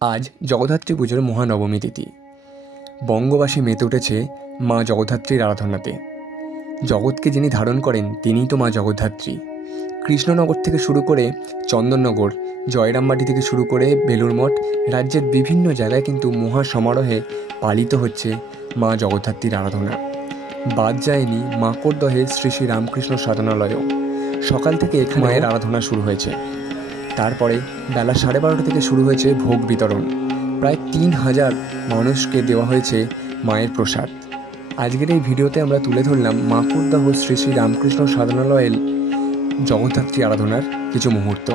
আজ জগদ্ধাত্রী পুজোর মহানবমী তিথি। বঙ্গবাসী মেতে উঠেছে মা জগদ্ধাত্রীর আরাধনাতে। জগৎকে যিনি ধারণ করেন তিনিই তো মা জগদ্ধাত্রী। কৃষ্ণনগর থেকে শুরু করে চন্দননগর, জয়রামবাটি থেকে শুরু করে বেলুড় মঠ, রাজ্যের বিভিন্ন জায়গায় কিন্তু মহা সমারোহে পালিত হচ্ছে মা জগদ্ধাত্রীর আরাধনা। বাদ যায়নি মাকড়দহে শ্রী শ্রী রামকৃষ্ণ সাধনালয়েও। সকাল থেকে এখানে মায়ের আরাধনা শুরু হয়েছে। তারপরে বেলা 12:30 থেকে শুরু হয়েছে ভোগ বিতরণ। প্রায় 3000 মানুষকে দেওয়া হয়েছে মায়ের প্রসাদ। আজকের এই ভিডিওতে আমরা তুলে ধরলাম মাকড়দহ শ্রী শ্রী রামকৃষ্ণ সাধনালয়ের জগদ্ধাত্রী আরাধনার কিছু মুহূর্ত।